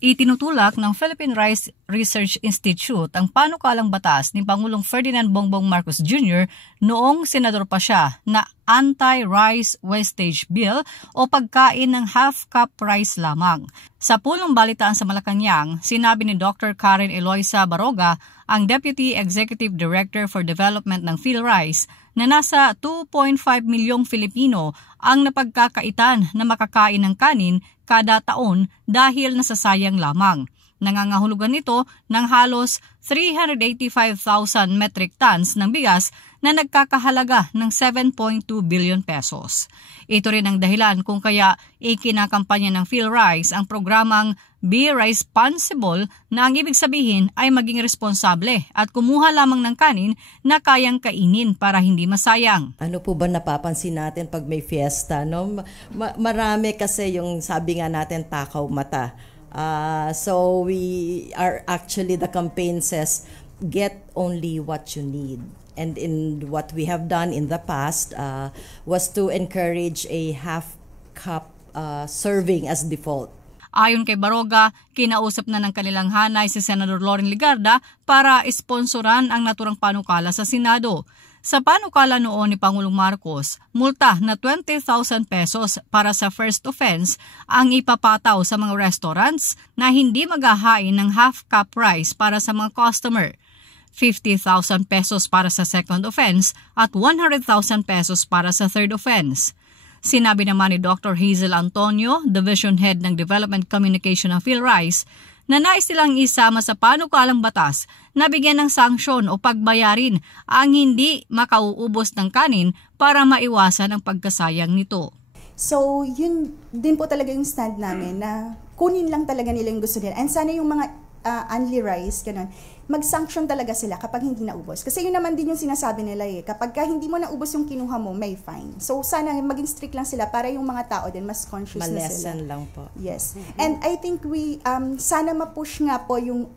Itinutulak ng Philippine Rice Research Institute ang panukalang batas ni Pangulong Ferdinand Bongbong Marcos Jr. noong senador pa siya na Anti-Rice Wastage Bill o pagkain ng half-cup rice lamang. Sa pulong balitaan sa Malacanang, sinabi ni Dr. Karen Eloisa Baroga, ang Deputy Executive Director for Development ng PhilRice, na nasa 2.5 milyong Filipino ang napagkakaitan na makakain ng kanin kada taon dahil nasasayang lamang. Nangangahulugan ito ng halos 385,000 metric tons ng bigas na nagkakahalaga ng 7.2 billion pesos. Ito rin ang dahilan kung kaya ikinakampanya ng PhilRice ang programang Be Responsible na ang ibig sabihin ay maging responsable at kumuha lamang ng kanin na kayang kainin para hindi masayang. Ano po ba napapansin natin pag may fiesta? No? Marami kasi yung sabi nga natin takaw mata. So we are actually, the campaign says, get only what you need. And in what we have done in the past was to encourage a half-cup serving as default. Ayon kay Baroga, kinausap na ng kanilang hanay si Senador Loren Legarda para sponsoran ang naturang panukala sa Senado. Sa panukala noon ni Pangulong Marcos, multa na 20,000 pesos para sa first offense ang ipapataw sa mga restaurants na hindi maghahain ng half-cup rice para sa mga customer. 50,000 pesos para sa second offense at 100,000 pesos para sa third offense. Sinabi naman ni Dr. Hazel Antonio, Division Head ng Development Communication ng PhilRice, na nais silang isama sa panukalang batas na bigyan ng sanksyon o pagbayarin ang hindi makauubos ng kanin para maiwasan ang pagkasayang nito. So, yun din po talaga yung stand namin na kunin lang talaga nila yung gusto nila. And sana yung mga only rice, ganun, mag-sanction talaga sila kapag hindi naubos. Kasi yun naman din yung sinasabi nila eh. Kapag hindi mo naubos yung kinuha mo, may fine. So sana maging strict lang sila para yung mga tao din mas conscious na sila. Malesen lang po. Yes. And I think we, sana ma-push nga po yung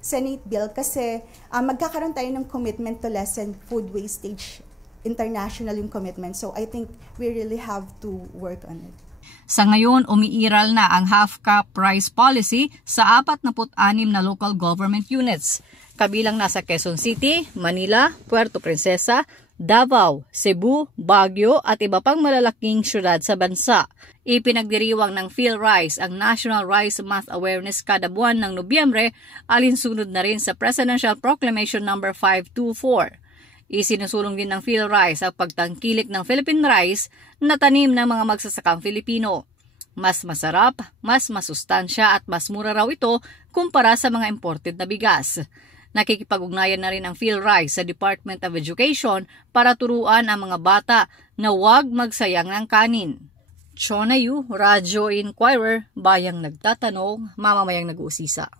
Senate bill kasi magkakaroon tayo ng commitment to lessen food wastage. International yung commitment. So I think we really have to work on it. Sa ngayon, umiiral na ang half-cup rice policy sa 46 na local government units. Kabilang nasa Quezon City, Manila, Puerto Princesa, Davao, Cebu, Baguio at iba pang malalaking syudad sa bansa. Ipinagdiriwang ng PhilRice ang National Rice Month Awareness kada buwan ng Nobyembre, alinsunod na rin sa Presidential Proclamation No. 524. Isinusulong din ng PhilRice ang pagtangkilik ng Philippine rice na tanim ng mga magsasakang Filipino. Mas masarap, mas masustansya at mas mura raw ito kumpara sa mga imported na bigas. Nakikipag-ugnayan na rin ang PhilRice sa Department of Education para turuan ang mga bata na huwag magsayang ng kanin. Chona Yu, Radyo Inquirer, Bayang Nagtatanong, Mamamayang Nag-uusisa.